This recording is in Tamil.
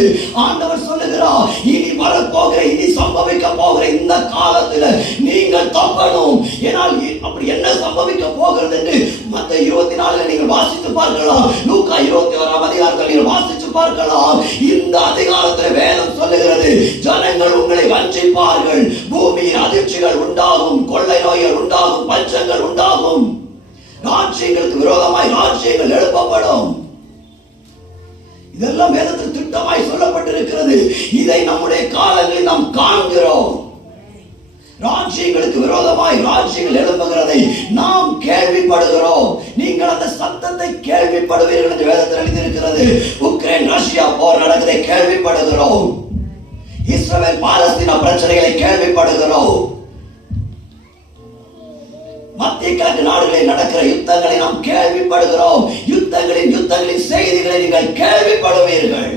பொழுது ஆண்டவர் சொல்லுகிறார், இனி வரப்போகிற, இனி சம்பவிக்க போகிற இந்த காலத்தில் நீங்கள் தப்பணும். ஏனால் அப்படி என்ன சம்பவிக்க போகிறது என்று மத்தேயு 24 நீங்கள் வாசித்து பார்க்கலாம், லூக்கா 21 அதிகாரத்தில் நீங்கள் வாசித்து பார்க்கலாம். இந்த அதிகாரத்தில் வேதம் சொல்லுகிறது, ஜனங்கள் உங்களை வஞ்சிப்பார்கள், பூமியின் அதிர்ச்சிகள் உண்டாகும், கொள்ளை நோய்கள் உண்டாகும், பஞ்சங்கள் உண்டாகும், ராஜ்யங்களுக்கு விரோதமாய் ராஜ்யங்கள் எழுப்பப்படும். இதெல்லாம் வேதத்தில் திட்டமாய் சொல்லப்பட்டிருக்கிறது. இதை நம்முடைய காலங்களில் நாம் காண்கிறோம். ராஜ்யங்களுக்கு விரோதமாய் ராஜ்யங்கள் எழுப்புகிறதை நாம் கேள்விப்படுகிறோம். நீங்கள் அந்த சத்தத்தை கேள்விப்படுவீர்கள் என்று வேதத்தில் எழுதியிருக்கிறது. உக்ரைன் ரஷ்யா போர் நடக்கிறதை கேள்விப்படுகிறோம். இஸ்ரவேல் பாலஸ்தீன பிரச்சனைகளை கேள்விப்படுகிறோம். மத்திய கிழக்கு நாடுகளில் நடக்கிற யுத்தங்களை நாம் கேள்விப்படுகிறோம். யுத்தங்களின் செய்திகளை நீங்கள் கேள்விப்படுவீர்கள்.